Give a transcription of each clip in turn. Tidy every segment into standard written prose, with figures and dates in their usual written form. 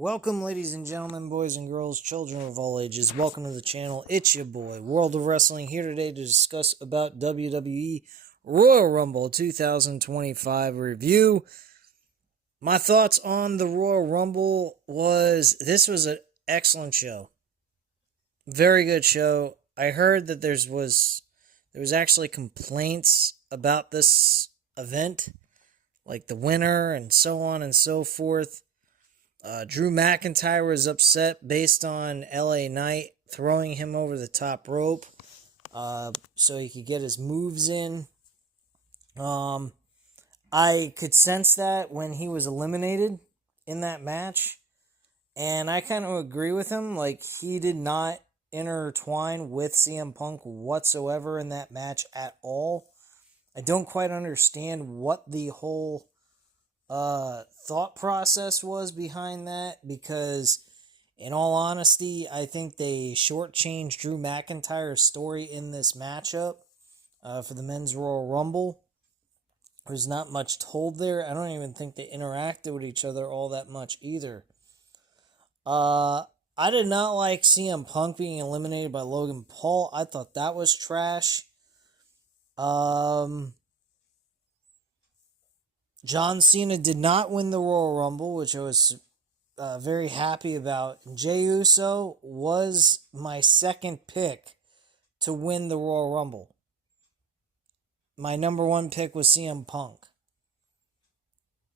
Welcome, ladies and gentlemen, boys and girls, children of all ages. Welcome to the channel. It's your boy, World of Wrestling, here today to discuss about WWE Royal Rumble 2025 review. My thoughts on the Royal Rumble this was an excellent show. Very good show. I heard that there was actually complaints about this event, like the winner and so on and so forth. Drew McIntyre was upset based on LA Knight throwing him over the top rope so he could get his moves in. I could sense that when he was eliminated in that match, and I kind of agree with him. Like, he did not intertwine with CM Punk whatsoever in that match at all. I don't quite understand what the whole thought process was behind that, because in all honesty, I think they shortchanged Drew McIntyre's story in this matchup for the Men's Royal Rumble. There's not much told there. I don't even think they interacted with each other all that much either. I did not like CM Punk being eliminated by Logan Paul. I thought that was trash. John Cena did not win the Royal Rumble, which I was very happy about. Jey Uso was my second pick to win the Royal Rumble. My number one pick was CM Punk.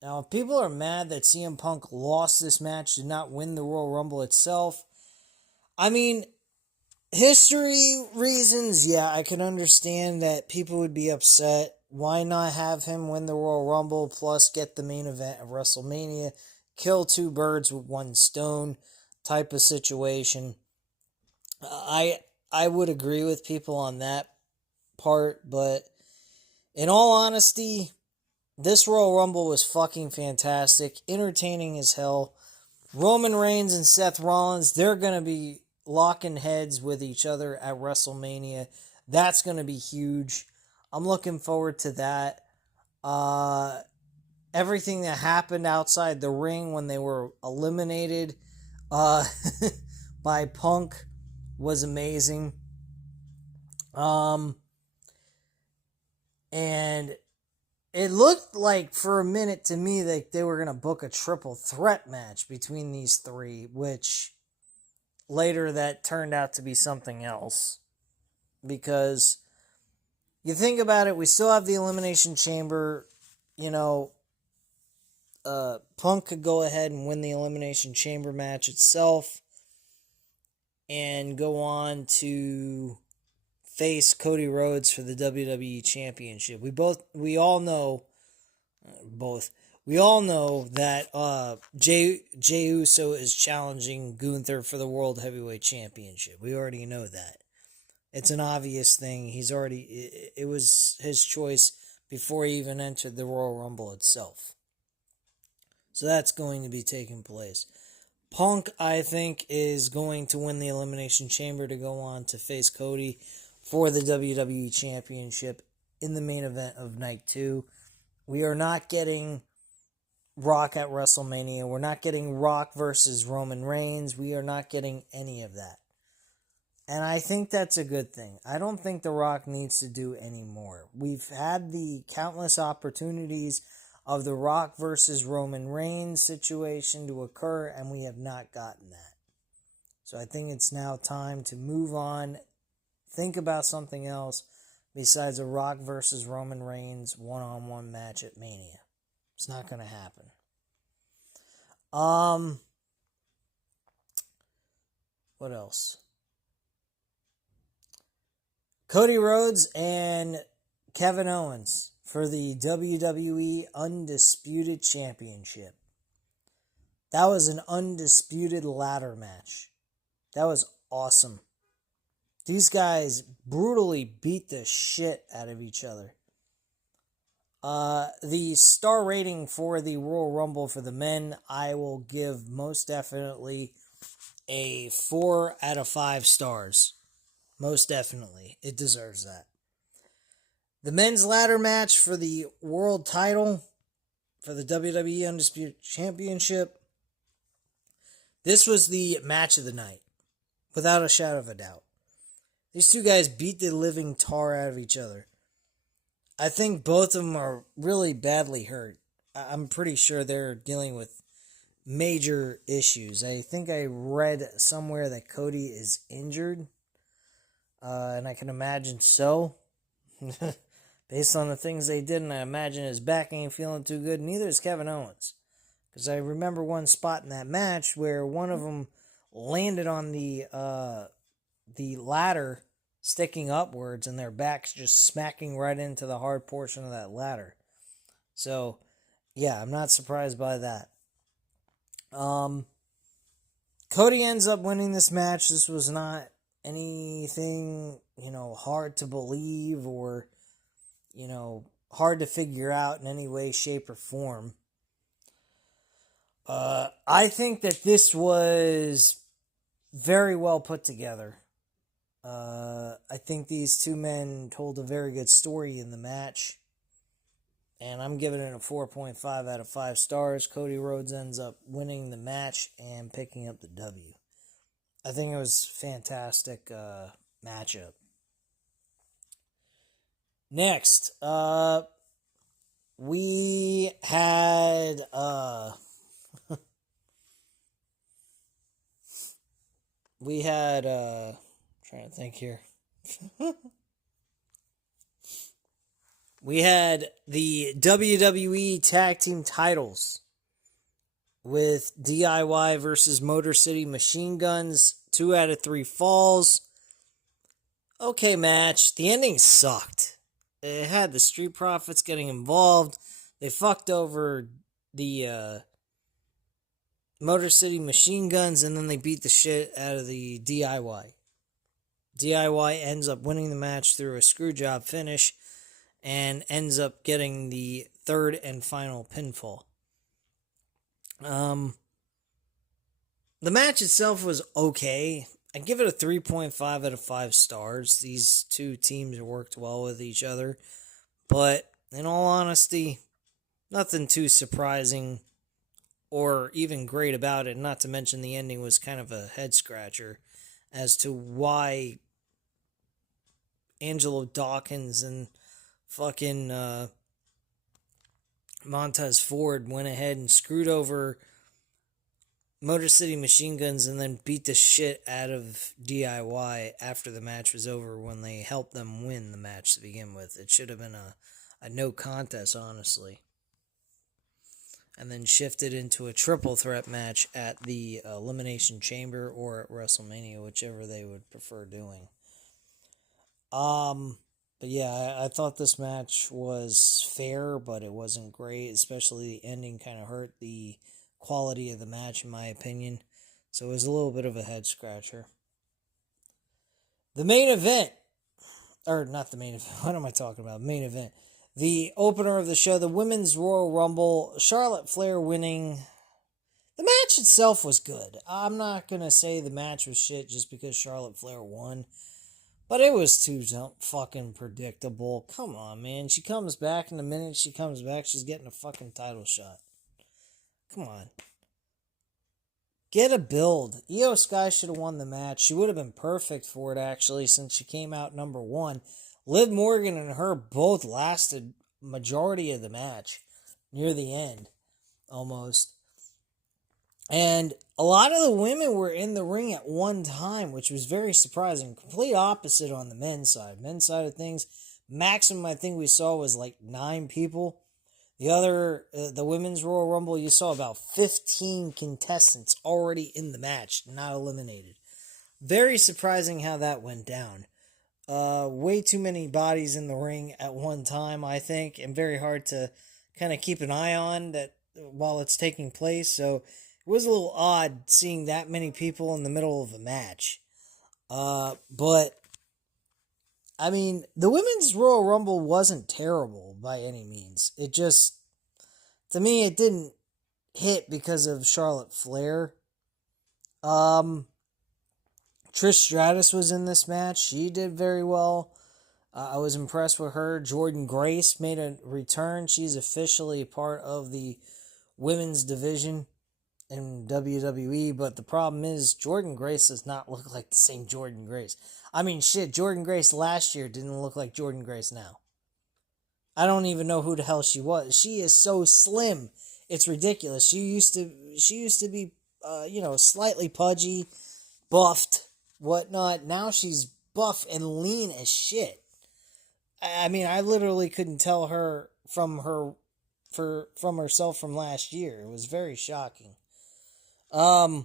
Now, if people are mad that CM Punk lost this match, did not win the Royal Rumble itself, I mean, history reasons, yeah, I can understand that people would be upset. Why not have him win the Royal Rumble plus get the main event of WrestleMania? Kill two birds with one stone type of situation. I would agree with people on that part, but in all honesty, this Royal Rumble was fucking fantastic, entertaining as hell. Roman Reigns and Seth Rollins, they're going to be locking heads with each other at WrestleMania. That's going to be huge. I'm looking forward to that. Everything that happened outside the ring when they were eliminated by Punk was amazing. And it looked like for a minute to me that they were going to book a triple threat match between these three, which later that turned out to be something else. Because you think about it, we still have the Elimination Chamber. You know, Punk could go ahead and win the Elimination Chamber match itself and go on to face Cody Rhodes for the WWE Championship. We all know that Jey Uso is challenging Gunther for the World Heavyweight Championship. We already know that. It's an obvious thing. It was his choice before he even entered the Royal Rumble itself. So that's going to be taking place. Punk, I think, is going to win the Elimination Chamber to go on to face Cody for the WWE Championship in the main event of Night 2. We are not getting Rock at WrestleMania. We're not getting Rock versus Roman Reigns. We are not getting any of that. And I think that's a good thing. I don't think The Rock needs to do any more. We've had the countless opportunities of The Rock versus Roman Reigns situation to occur, and we have not gotten that. So I think it's now time to move on, think about something else besides a Rock versus Roman Reigns one-on-one match at Mania. It's not going to happen. What else? Cody Rhodes and Kevin Owens for the WWE Undisputed Championship. That was an undisputed ladder match. That was awesome. These guys brutally beat the shit out of each other. The star rating for the Royal Rumble for the men, I will give most definitely a 4 out of 5 stars. Most definitely. It deserves that. The men's ladder match for the world title for the WWE Undisputed Championship. This was the match of the night, without a shadow of a doubt. These two guys beat the living tar out of each other. I think both of them are really badly hurt. I'm pretty sure they're dealing with major issues. I think I read somewhere that Cody is injured, and I can imagine so. Based on the things they did, and I imagine his back ain't feeling too good. Neither is Kevin Owens. Because I remember one spot in that match where one of them landed on the ladder sticking upwards, and their backs just smacking right into the hard portion of that ladder. So, yeah, I'm not surprised by that. Cody ends up winning this match. This was not anything, hard to believe or, hard to figure out in any way, shape, or form. I think that this was very well put together. I think these two men told a very good story in the match. And I'm giving it a 4.5 out of 5 stars. Cody Rhodes ends up winning the match and picking up the W. I think it was a fantastic matchup. Next, we had trying to think here. We had the WWE Tag Team titles with DIY versus Motor City Machine Guns. 2 out of 3 falls. Okay match. The ending sucked. It had the Street Profits getting involved. They fucked over the Motor City Machine Guns, and then they beat the shit out of the DIY. DIY ends up winning the match through a screwjob finish and ends up getting the third and final pinfall. The match itself was okay. I give it a 3.5 out of 5 stars. These two teams worked well with each other. But, in all honesty, nothing too surprising or even great about it. Not to mention the ending was kind of a head-scratcher as to why Angelo Dawkins and fucking Montez Ford went ahead and screwed over Motor City Machine Guns and then beat the shit out of DIY after the match was over when they helped them win the match to begin with. It should have been a no contest, honestly. And then shifted into a triple threat match at the Elimination Chamber or at WrestleMania, whichever they would prefer doing. But yeah, I thought this match was fair, but it wasn't great. Especially the ending kind of hurt the quality of the match, in my opinion. So it was a little bit of a head scratcher. The main event, or not the main event, what am I talking about? Main event. The opener of the show, the Women's Royal Rumble, Charlotte Flair winning. The match itself was good. I'm not going to say the match was shit just because Charlotte Flair won. But it was too fucking predictable. Come on, man. She comes back, and the minute she comes back, she's getting a fucking title shot. Come on. Get a build. Io Sky should have won the match. She would have been perfect for it, actually, since she came out number 1. Liv Morgan and her both lasted majority of the match. Near the end. Almost. And a lot of the women were in the ring at one time, which was very surprising. Complete opposite on the men's side. Men's side of things, maximum I think we saw was like 9 people. The Women's Royal Rumble, you saw about 15 contestants already in the match, not eliminated. Very surprising how that went down. Way too many bodies in the ring at one time, I think, and very hard to kind of keep an eye on that while it's taking place. So it was a little odd seeing that many people in the middle of a match. But, I mean, the Women's Royal Rumble wasn't terrible by any means. It just, to me, it didn't hit because of Charlotte Flair. Trish Stratus was in this match. She did very well. I was impressed with her. Jordynne Grace made a return. She's officially part of the women's division in WWE, but the problem is Jordynne Grace does not look like the same Jordynne Grace. I mean, shit, Jordynne Grace last year didn't look like Jordynne Grace now. I don't even know who the hell she was. She is so slim, it's ridiculous. She used to be, slightly pudgy, buffed, whatnot. Now she's buff and lean as shit. I mean, I literally couldn't tell her from herself from last year. It was very shocking. But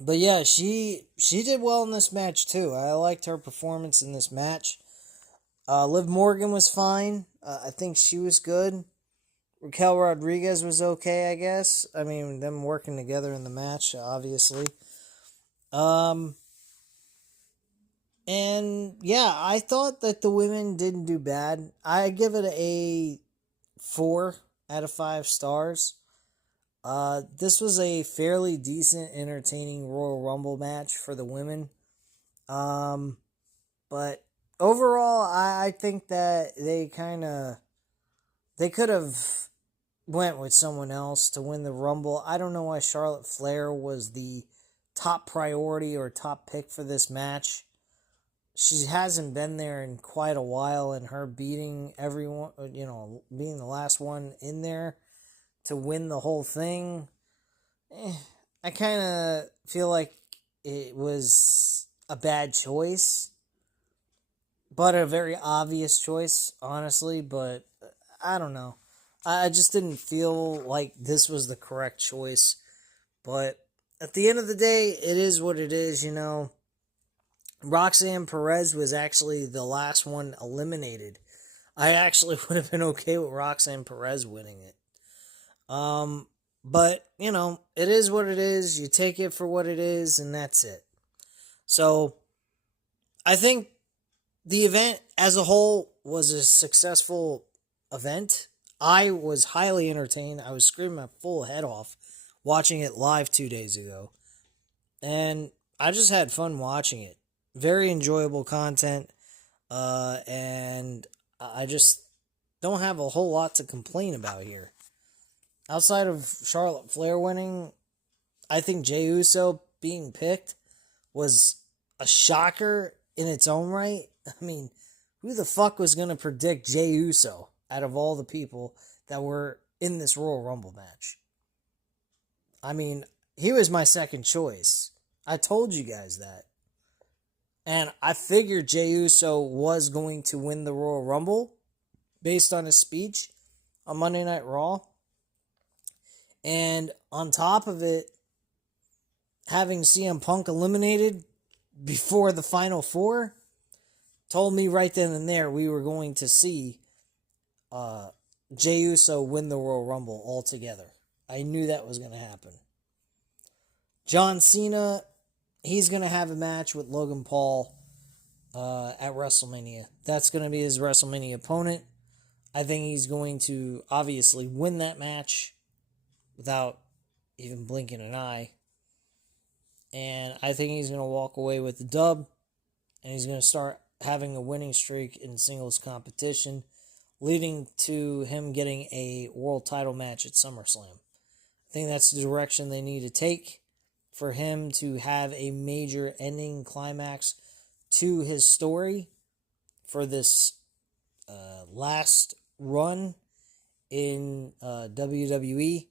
yeah, she did well in this match too. I liked her performance in this match. Liv Morgan was fine. I think she was good. Raquel Rodriguez was okay, I guess. I mean, them working together in the match, obviously. And yeah, I thought that the women didn't do bad. I give it a 4 out of 5 stars. This was a fairly decent, entertaining Royal Rumble match for the women. But overall, I think that they could have went with someone else to win the Rumble. I don't know why Charlotte Flair was the top priority or top pick for this match. She hasn't been there in quite a while, and her beating everyone, being the last one in there to win the whole thing, I kind of feel like it was a bad choice, but a very obvious choice, honestly. But I don't know. I just didn't feel like this was the correct choice. But at the end of the day, it is what it is, Roxanne Perez was actually the last one eliminated. I actually would have been okay with Roxanne Perez winning it. But, it is what it is. You take it for what it is, and that's it. So, I think the event as a whole was a successful event. I was highly entertained. I was screaming my full head off watching it live 2 days ago. And I just had fun watching it. Very enjoyable content. And I just don't have a whole lot to complain about here. Outside of Charlotte Flair winning, I think Jey Uso being picked was a shocker in its own right. I mean, who the fuck was going to predict Jey Uso out of all the people that were in this Royal Rumble match? I mean, he was my second choice. I told you guys that. And I figured Jey Uso was going to win the Royal Rumble based on his speech on Monday Night Raw. And on top of it, having CM Punk eliminated before the Final Four told me right then and there we were going to see Jey Uso win the Royal Rumble altogether. I knew that was going to happen. John Cena, he's going to have a match with Logan Paul at WrestleMania. That's going to be his WrestleMania opponent. I think he's going to obviously win that match without even blinking an eye. And I think he's going to walk away with the dub. And he's going to start having a winning streak in singles competition, leading to him getting a world title match at SummerSlam. I think that's the direction they need to take for him to have a major ending climax to his story for this last run in WWE.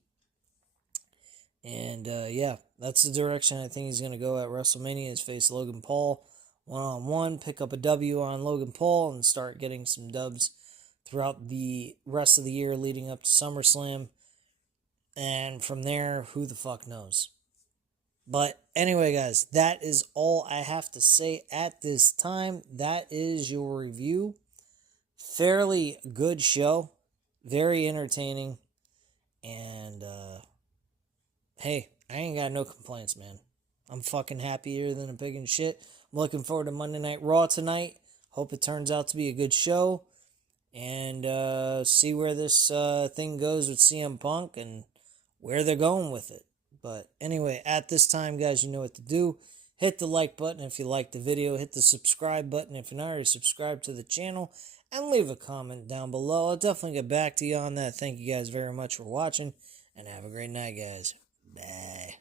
And yeah, that's the direction I think he's going to go at WrestleMania, is face Logan Paul one-on-one, pick up a W on Logan Paul, and start getting some dubs throughout the rest of the year leading up to SummerSlam. And from there, who the fuck knows? But anyway, guys, that is all I have to say at this time. That is your review. Fairly good show. Very entertaining. And, hey, I ain't got no complaints, man. I'm fucking happier than a pig in shit. I'm looking forward to Monday Night Raw tonight. Hope it turns out to be a good show. And see where this thing goes with CM Punk and where they're going with it. But anyway, at this time, guys, you know what to do. Hit the like button if you liked the video. Hit the subscribe button if you're not already subscribed to the channel. And leave a comment down below. I'll definitely get back to you on that. Thank you guys very much for watching. And have a great night, guys. Bye.